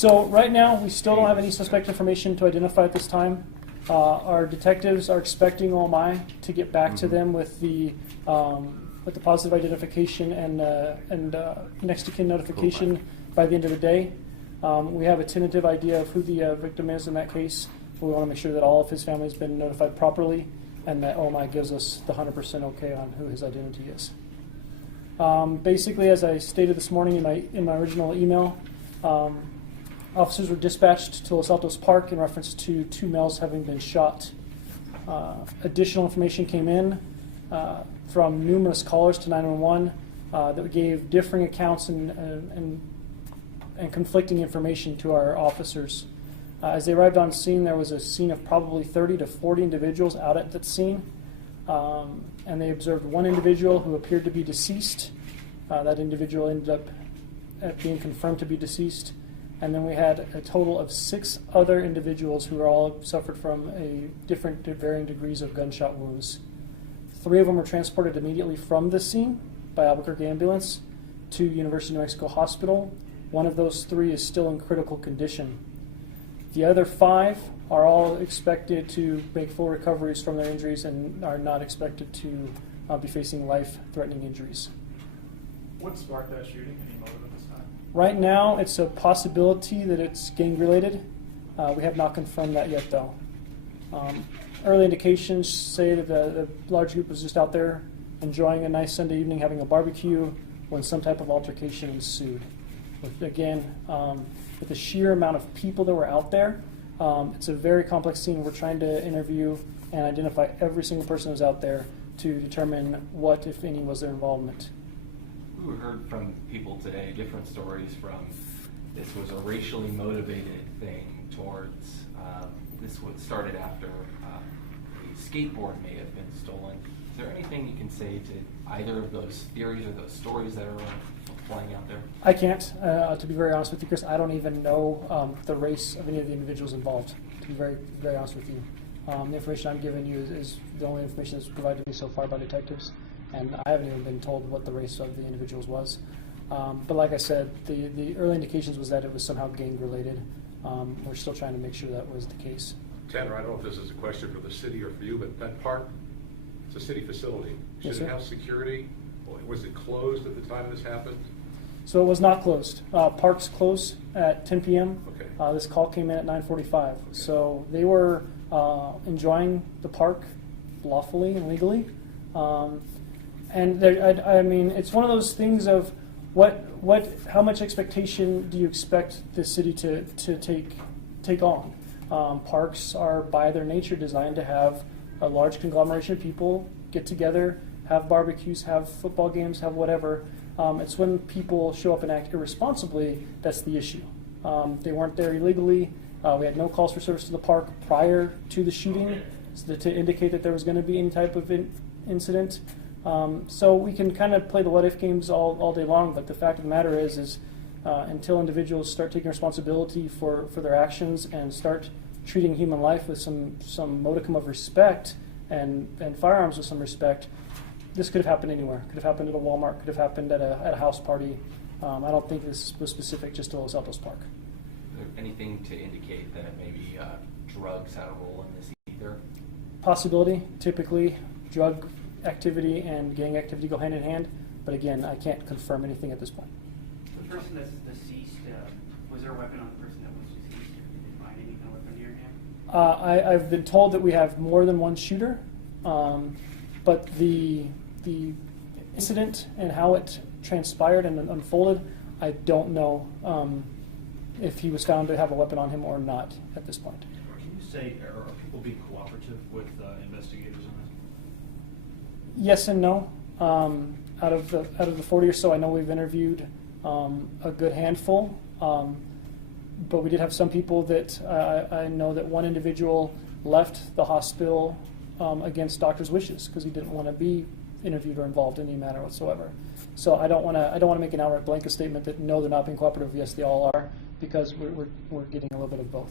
So right now, we still don't have any suspect information to identify at this time. Our detectives are expecting OMI to get back to them with the positive identification and next of kin notification by the end of the day. We have a tentative idea of who the victim is in that case. We want to make sure that all of his family has been notified properly and that OMI gives us the 100% okay on who his identity is. Basically, as I stated this morning in my original email, officers were dispatched to Los Altos Park in reference to 2 males having been shot. Additional information came in from numerous callers to 911 that gave differing accounts and conflicting information to our officers. As they arrived on scene, there was a scene of probably 30 to 40 individuals out at that scene, and they observed one individual who appeared to be deceased. That individual ended up being confirmed to be deceased. And then we had a total of 6 other individuals who all suffered from varying degrees of gunshot wounds. 3 of them were transported immediately from the scene by Albuquerque ambulance to University of New Mexico Hospital. One of those 3 is still in critical condition. The other 5 are all expected to make full recoveries from their injuries and are not expected to be facing life-threatening injuries. What sparked that shooting? Any motive at this time? Right now, it's a possibility that it's gang-related. We have not confirmed that yet, though. Early indications say that the large group was just out there enjoying a nice Sunday evening, having a barbecue, when some type of altercation ensued. With the sheer amount of people that were out there, it's a very complex scene. We're trying to interview and identify every single person who was out there to determine what, if any, was their involvement. We heard from people today different stories from this was a racially motivated thing towards this what started after a skateboard may have been stolen. Is there anything you can say to either of those theories or those stories that are flying out there? I can't, to be very honest with you, Chris. I don't even know the race of any of the individuals involved, to be very, very honest with you. The information I'm giving you is the only information that's provided to me so far by detectives, and I haven't even been told what the race of the individuals was. But like I said, the early indications was that it was somehow gang-related. We're still trying to make sure that was the case. Tanner, I don't know if this is a question for the city or for you, but that park, it's a city facility. Should Yes, it sir. have security? Was it closed at the time this happened? So it was not closed. Parks closed at 10 p.m. Okay. This call came in at 9:45. So they were enjoying the park lawfully and legally. And I mean, it's one of those things of how much expectation do you expect the city to take on? Parks are, by their nature, designed to have a large conglomeration of people get together, have barbecues, have football games, have whatever. It's when people show up and act irresponsibly that's the issue. They weren't there illegally. We had no calls for service to the park prior to the shooting to indicate that there was going to be any type of incident. So we can kind of play the what-if games all day long, but the fact of the matter is until individuals start taking responsibility for their actions and start treating human life with some modicum of respect and firearms with some respect, this could have happened anywhere. Could have happened at a Walmart, could have happened at a house party. I don't think this was specific just to Los Altos Park. Is there anything to indicate that maybe drugs had a role in this either? Possibility. Typically, drug activity and gang activity go hand in hand, but again, I can't confirm anything at this point. The person that's deceased, was there a weapon on the person that was deceased? Did they find any kind of weapon near him? I've been told that we have more than one shooter, but the incident and how it transpired and unfolded, I don't know if he was found to have a weapon on him or not at this point. Can you say, are people being cooperative with investigators on this? Yes and no. Out of the 40 or so, I know we've interviewed a good handful, but we did have some people that I know that one individual left the hospital against doctor's wishes because he didn't want to be interviewed or involved in any manner whatsoever. So I don't want to make an outright blanket statement that no, they're not being cooperative. Yes, they all are, because we're getting a little bit of both.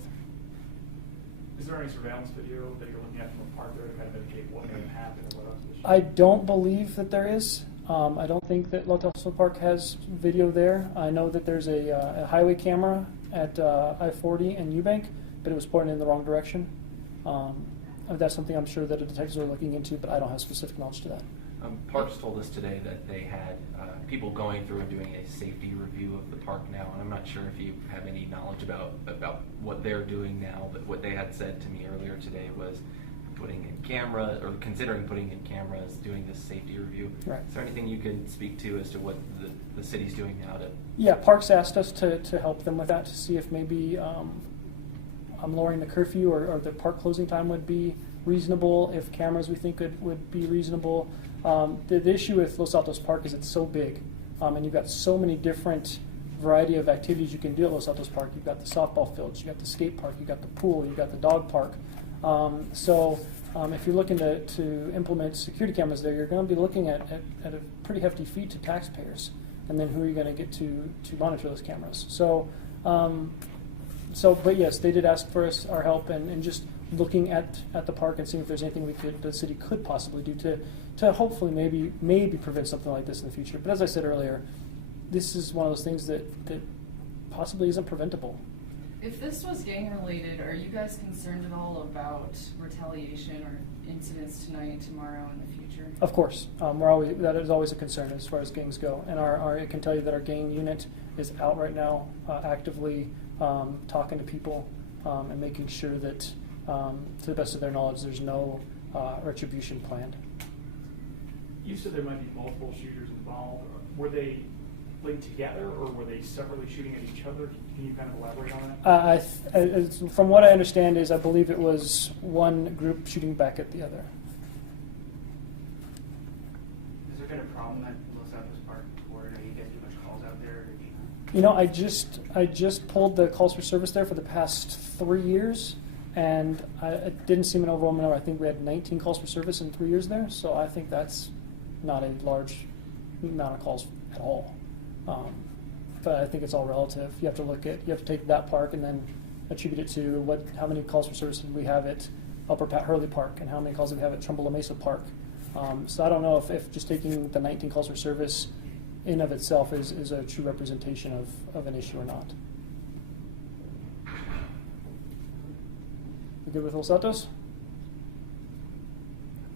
Is there any surveillance video that you're looking at from a park there to kind of indicate what may have happened and what else was I don't believe that there is. I don't think that Los Altos Park has video there. I know that there's a highway camera at I-40 and Eubank, but it was pointing in the wrong direction. That's something I'm sure that the detectives are looking into, but I don't have specific knowledge to that. Parks told us today that they had people going through and doing a safety review of the park now, and I'm not sure if you have any knowledge about what they're doing now, but what they had said to me earlier today was putting in camera, or considering putting in cameras, doing this safety review. Right. Is there anything you can speak to as to what the city's doing now to? Yeah, Parks asked us to help them with that, to see if maybe I'm lowering the curfew or the park closing time would be reasonable, if cameras we think would be reasonable. The issue with Los Altos Park is it's so big, and you've got so many different variety of activities you can do at Los Altos Park. You've got the softball fields, you've got the skate park, you've got the pool, you've got the dog park. If you're looking to implement security cameras there, you're going to be looking at a pretty hefty fee to taxpayers. And then who are you going to get to monitor those cameras? But yes, they did ask for our help and just looking at the park and seeing if there's anything the city could possibly do to hopefully maybe prevent something like this in the future. But as I said earlier, this is one of those things that possibly isn't preventable. If this was gang related, are you guys concerned at all about retaliation or incidents tonight, tomorrow, in the future? Of course, that is always a concern as far as gangs go, and I can tell you that our gang unit is out right now, actively talking to people and making sure that, to the best of their knowledge, there's no retribution planned. You said there might be multiple shooters involved. Were they linked together, or were they separately shooting at each other? Can you kind of elaborate on that? From what I understand is I believe it was one group shooting back at the other. Has there been a problem at Los Altos Park before? Are you getting much calls out there? Or do you know? You know, I just pulled the calls for service there for the past 3 years, and it didn't seem an overwhelming number. I think we had 19 calls for service in 3 years there, so I think that's not a large amount of calls at all. But I think it's all relative. You have to take that park and then attribute it to how many calls for service did we have at Upper Pat Hurley Park and how many calls did we have at Trumbull Mesa Park. So I don't know if just taking the 19 calls for service in of itself is a true representation of an issue or not. We good with Los Altos?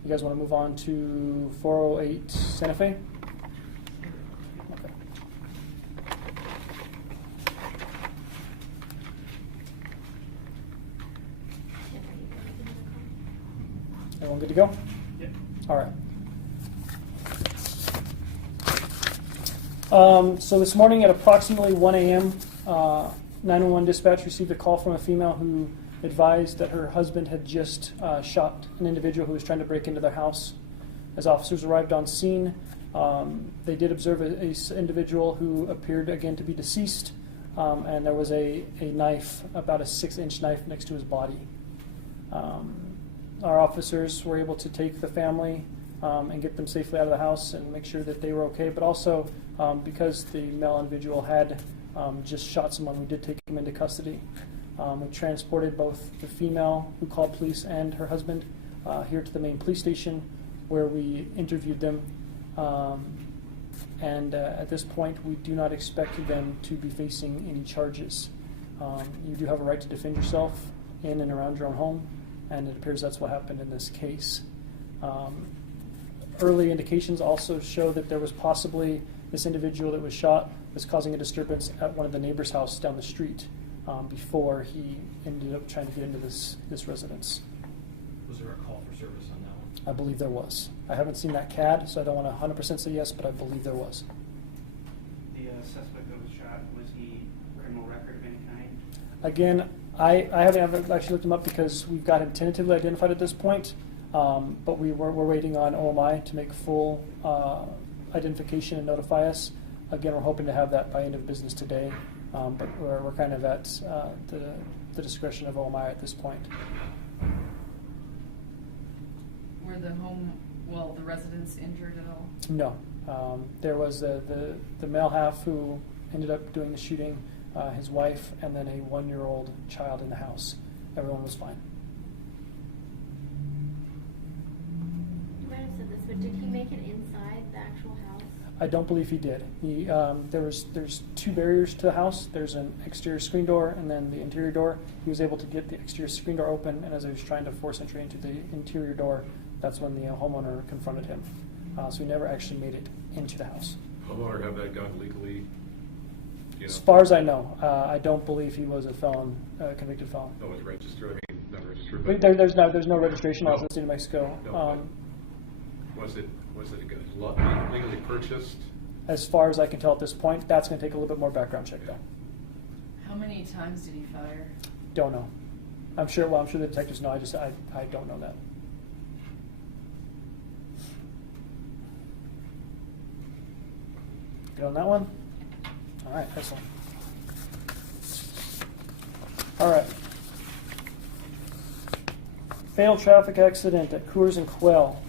You guys want to move on to 408 Santa Fe? Okay. Everyone good to go? Yep. All right. So this morning at approximately 1 a.m., 911 dispatch received a call from a female who advised that her husband had just shot an individual who was trying to break into their house. As officers arrived on scene, they did observe an individual who appeared again to be deceased, and there was a knife, about a 6-inch knife, next to his body. Our officers were able to take the family and get them safely out of the house and make sure that they were okay, but also because the male individual had just shot someone, we did take him into custody. We transported both the female who called police and her husband here to the main police station, where we interviewed them. And at this point, we do not expect them to be facing any charges. You do have a right to defend yourself in and around your own home, and it appears that's what happened in this case. Early indications also show that there was possibly this individual that was shot was causing a disturbance at one of the neighbors' house down the street before he ended up trying to get into this residence. Was there a call for service on that one? I believe there was. I haven't seen that CAD, so I don't want to 100% say yes, but I believe there was. The suspect that was shot, was he criminal record of any kind? Again, I haven't actually looked him up because we've got him tentatively identified at this point, but we're waiting on OMI to make full identification and notify us. Again, we're hoping to have that by end of business today, but we're kind of at the discretion of OMI at this point. Were the residents injured at all? No. There was the male half who ended up doing the shooting, his wife, and then a 1-year-old child in the house. Everyone was fine. You might have said this, but did he make it inside the actual house? I don't believe he did. There's two barriers to the house. There's an exterior screen door and then the interior door. He was able to get the exterior screen door open, and as he was trying to force entry into the interior door, that's when the homeowner confronted him. So he never actually made it into the house. Homeowner have that gun legally? You know? As far as I know, I don't believe he was a felon, convicted felon. No, it's registered. I mean, not registered. But But there's no registration laws in the state of Mexico. No, was it a gun legally purchased? As far as I can tell at this point, that's going to take a little bit more background check, though. How many times did he fire? Don't know. I'm sure the detectives know. I don't know that. Good on that one? All right, excellent. All right. Fatal traffic accident at Coors and Quail.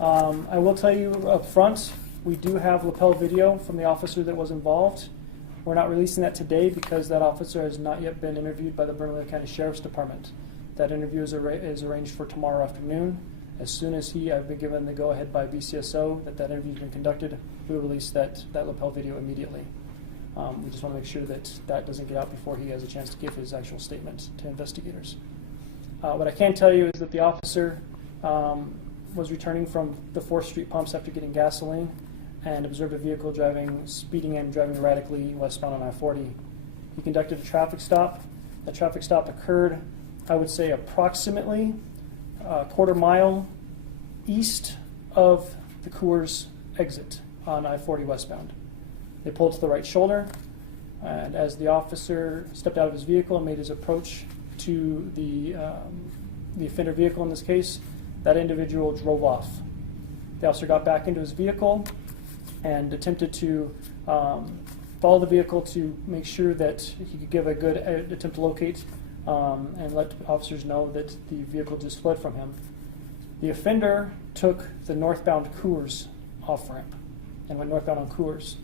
I will tell you up front, we do have lapel video from the officer that was involved. We're not releasing that today because that officer has not yet been interviewed by the Bernalillo County Sheriff's Department. That interview is arranged for tomorrow afternoon. As soon as I've been given the go-ahead by BCSO that interview's been conducted, we'll release that lapel video immediately. We just want to make sure that doesn't get out before he has a chance to give his actual statement to investigators. What I can tell you is that the officer was returning from the 4th Street pumps after getting gasoline and observed a vehicle speeding and driving erratically westbound on I-40. He conducted a traffic stop. The traffic stop occurred, I would say, approximately a quarter mile east of the Coors exit on I-40 westbound. They pulled to the right shoulder, and as the officer stepped out of his vehicle and made his approach to the offender vehicle in this case, that individual drove off. The officer got back into his vehicle and attempted to follow the vehicle to make sure that he could give a good attempt to locate and let officers know that the vehicle just fled from him. The offender took the northbound Coors off-ramp and went northbound on Coors.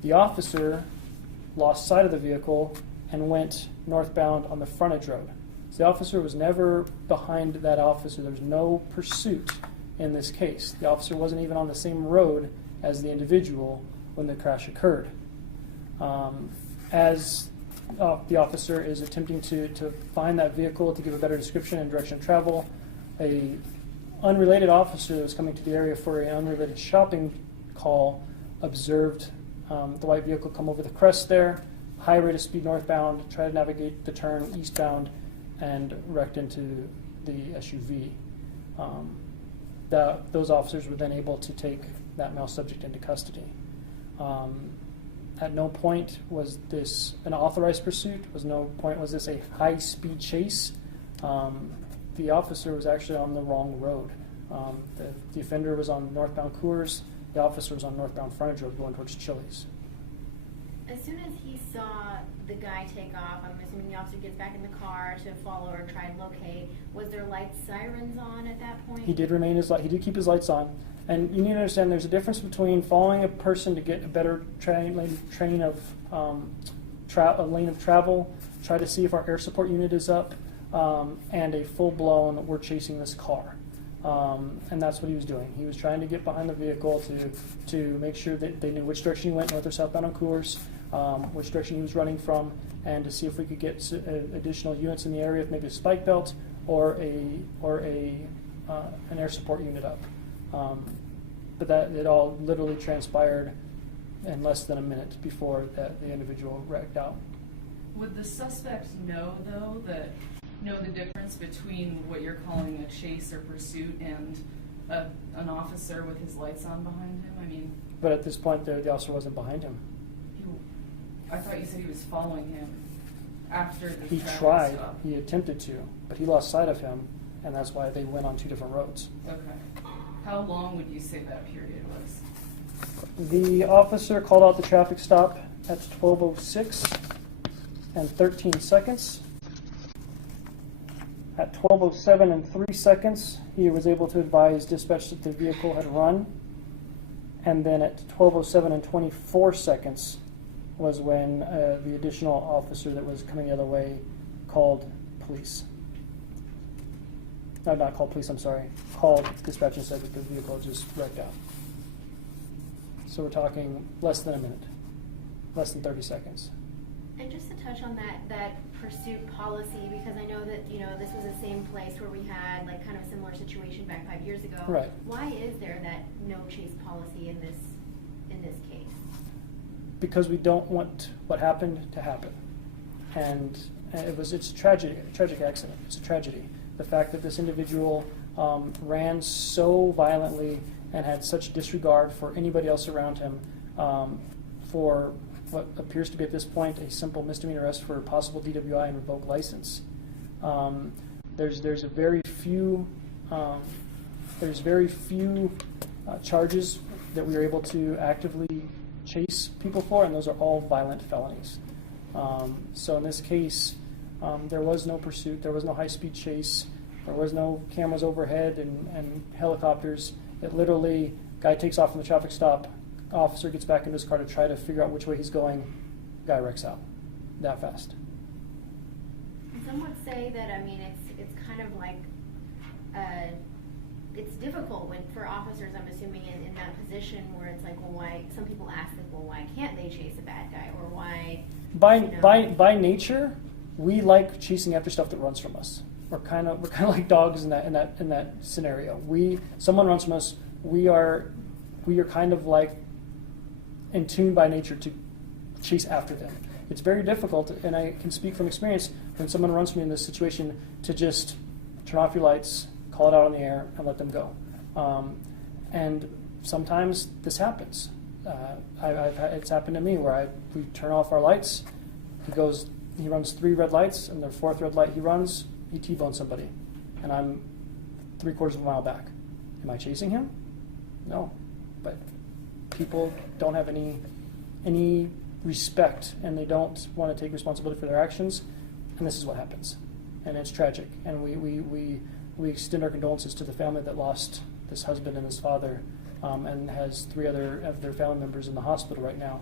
The officer lost sight of the vehicle and went northbound on the frontage road. So the officer was never behind that officer. There was no pursuit in this case. The officer wasn't even on the same road as the individual when the crash occurred. As the officer is attempting to find that vehicle to give a better description and direction of travel, a unrelated officer that was coming to the area for an unrelated shopping call observed the white vehicle come over the crest there, high rate of speed northbound, try to navigate the turn eastbound, and wrecked into the SUV. Those officers were then able to take that male subject into custody. At no point was this an authorized pursuit. No point was this a high-speed chase. The officer was actually on the wrong road. The offender was on northbound Coors. The officer was on northbound frontage road going towards Chili's. As soon as he saw the guy take off, I'm assuming the officer gets back in the car to follow or try and locate. Was there lights, sirens on at that point? He did keep his lights on. And you need to understand there's a difference between following a person to get a better lane of travel, try to see if our air support unit is up, and a full-blown, we're chasing this car. And that's what he was doing. He was trying to get behind the vehicle to make sure that they knew which direction he went, north or southbound on Coors, which direction he was running from, and to see if we could get additional units in the area, maybe a spike belt or an air support unit up. But that it all literally transpired in less than a minute before the individual wrecked out. Would the suspect know the difference between what you're calling a chase or pursuit and an officer with his lights on behind him? I mean, but at this point, the officer wasn't behind him. I thought you said he was following him after the He traffic tried. stop. He attempted to, but he lost sight of him, and that's why they went on two different roads. Okay. How long would you say that period was? The officer called out the traffic stop at 12:06 and 13 seconds. At 12:07 and 3 seconds, he was able to advise dispatch that the vehicle had run. And then at 12:07 and 24 seconds was when the additional officer that was coming the other way called police. No, not called police, I'm sorry. Called dispatch and said that the vehicle just wrecked out. So we're talking less than a minute, less than 30 seconds. And just to touch on that pursuit policy, because I know that, this was the same place where we had like kind of a similar situation back 5 years ago. Right. Why is there that no chase policy in this case? Because we don't want what happened to happen. And it's a tragic accident. It's a tragedy. The fact that this individual ran so violently and had such disregard for anybody else around him for what appears to be at this point a simple misdemeanor arrest for possible DWI and revoked license. There's very few charges that we are able to actively chase people for, and those are all violent felonies. So in this case, there was no pursuit, there was no high-speed chase, there was no cameras overhead and helicopters. It literally, guy takes off from the traffic stop, officer gets back in his car to try to figure out which way he's going, guy wrecks out that fast. Some would say that, it's kind of like, it's difficult for officers, I'm assuming, in that position where it's like, well, why, some people ask, like, well, why can't they chase a bad guy, or why? By nature, we like chasing after stuff that runs from us. We're kind of like dogs in that scenario. Someone runs from us, we are kind of like in tune by nature to chase after them. It's very difficult, and I can speak from experience, when someone runs from me in this situation, to just turn off your lights, call it out on the air, and let them go. And sometimes this happens. It's happened to me where we turn off our lights, he runs 3 red lights, and the 4th red light he runs, he T-bones somebody, and I'm 3/4 of a mile back. Am I chasing him? No, but people don't have any respect, and they don't want to take responsibility for their actions, and this is what happens, and it's tragic. And we extend our condolences to the family that lost this husband and his father, and has 3 other of their family members in the hospital right now.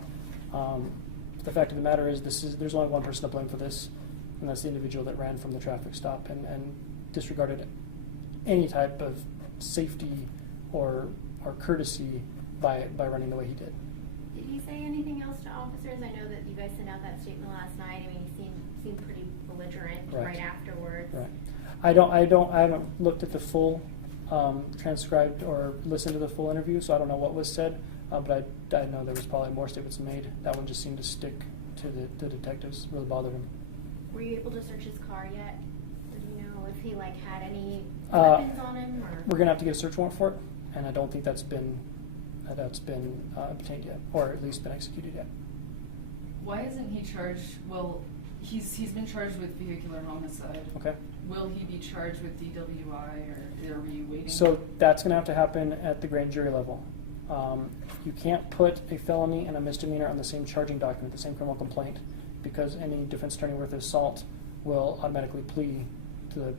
The fact of the matter is, there's only one person to blame for this, and that's the individual that ran from the traffic stop and disregarded any type of safety or courtesy by running the way he did. Did he say anything else to officers? I know that you guys sent out that statement last night. He seemed pretty belligerent right afterwards. Right. I haven't looked at the full transcribed or listened to the full interview, so I don't know what was said. But I know there was probably more statements made. That one just seemed to stick to the detectives. Really bothered him. Were you able to search his car yet? Do you know if he had any weapons on him? Or? We're gonna have to get a search warrant for it, and I don't think that's been obtained yet, or at least been executed yet. Why isn't he charged? Well, he's been charged with vehicular homicide. Okay. Will he be charged with DWI, or are we waiting? So that's gonna have to happen at the grand jury level. You can't put a felony and a misdemeanor on the same charging document, the same criminal complaint, because any defense attorney worth his salt will automatically plea to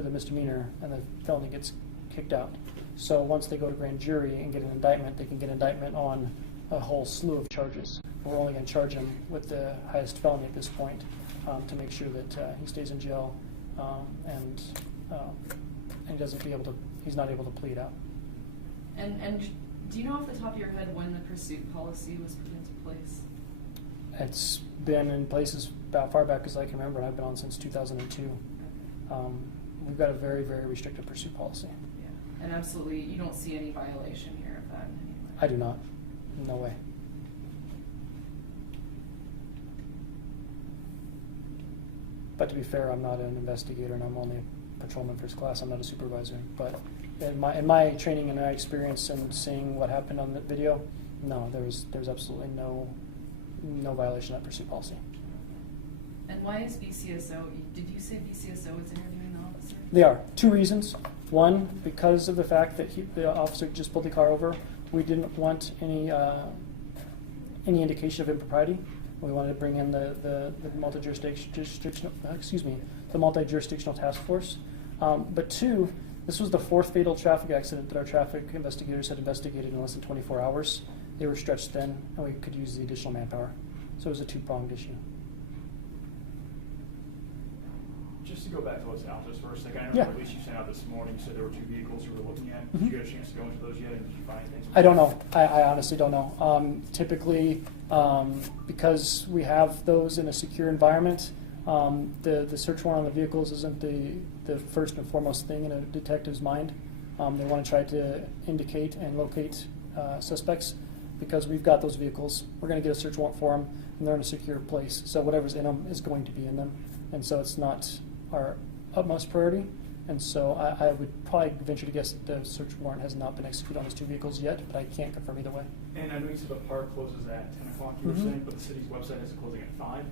the misdemeanor, and the felony gets kicked out. So once they go to grand jury and get an indictment, they can get an indictment on a whole slew of charges. We're only going to charge him with the highest felony at this point, to make sure that he stays in jail and he's not able to plead out. And do you know off the top of your head when the pursuit policy was put into place? It's been in places about far back as I can remember, and I've been on since 2002. We've got a very, very restrictive pursuit policy. Yeah, and absolutely, you don't see any violation here of that in any way? I do not. No way. But to be fair, I'm not an investigator, and I'm only a patrolman first class. I'm not a supervisor. But in my training and my experience and seeing what happened on the video, no, there's absolutely no violation of that pursuit policy. And why is BCSO? Did you say BCSO is interviewing the officer? They are. 2 reasons. One, because of the fact that the officer just pulled the car over. We didn't want any indication of impropriety. We wanted to bring in the multi-jurisdictional task force. But 2, this was the 4th fatal traffic accident that our traffic investigators had investigated in less than 24 hours. They were stretched thin, and we could use the additional manpower. So it was a 2-pronged issue. Just to go back to Los Altos for a second, I know Yeah. the release you sent out this morning, you said there were 2 vehicles you were looking at. Mhm. Did you get a chance to go into those yet, and did you find anything? I don't know. I honestly don't know. Typically, because we have those in a secure environment, the search warrant on the vehicles isn't the first and foremost thing in a detective's mind. They want to try to indicate and locate suspects because we've got those vehicles. We're going to get a search warrant for them, and they're in a secure place. So whatever's in them is going to be in them. And so it's not our utmost priority. And so I would probably venture to guess that the search warrant has not been executed on those 2 vehicles yet, but I can't confirm either way. And I know you said the park closes at 10 o'clock, you were Mhm. saying, but the city's website is closing at 5.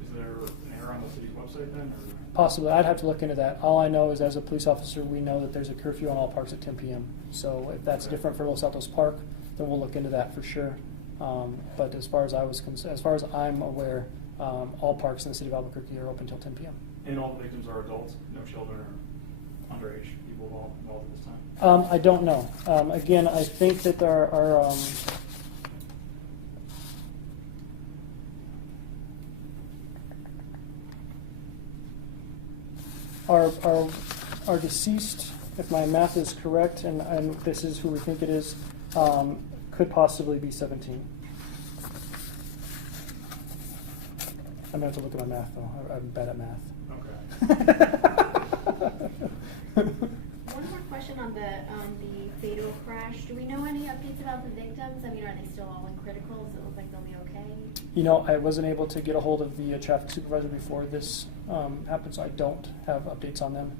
Is there an error on the city's website then? Or? Possibly. I'd have to look into that. All I know is as a police officer, we know that there's a curfew on all parks at 10 p.m. So if that's different for Los Altos Park, then we'll look into that for sure. But as far as as far as I'm aware, all parks in the city of Albuquerque are open until 10 p.m. And all the victims are adults, no children or underage people involved at this time? I don't know. Again, I think that there are our deceased, if my math is correct, and this is who we think it is, could possibly be 17. I'm going to have to look at my math, though. I'm bad at math. Okay. One more question on the fatal crash. Do we know any updates about the victims? I mean, are they still all in critical? Does it look like they'll be okay? You know, I wasn't able to get a hold of the traffic supervisor before this happened, so I don't have updates on them.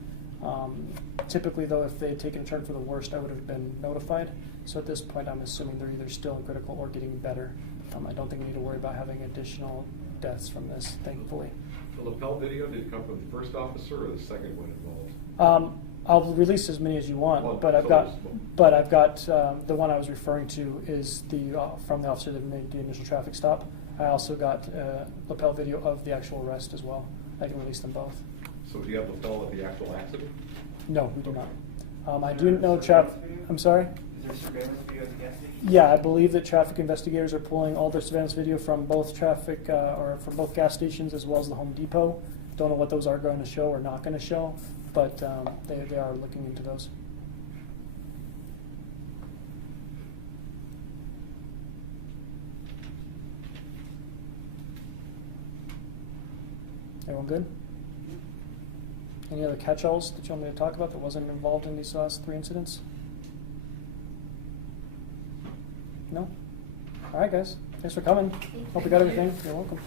Typically, though, if they had taken a turn for the worst, I would have been notified. So at this point, I'm assuming they're either still in critical or getting better. I don't think we need to worry about having additional deaths from this, thankfully. The lapel video, did it come from the first officer or the second one involved? I'll release as many as you want, Well, but I've got the one I was referring to is from the officer that made the initial traffic stop. I also got lapel video of the actual arrest as well. I can release them both. So do you have lapel of the actual accident? No, we do not. I do know I'm sorry? Is there surveillance video at the gas station? Yeah, I believe that traffic investigators are pulling all their surveillance video from both or from both gas stations as well as the Home Depot. Don't know what those are going to show or not going to show, but they are looking into those. Everyone good? Any other catch-alls that you want me to talk about that wasn't involved in these last 3 incidents? No? All right, guys. Thanks for coming. Hope you got everything. You're welcome.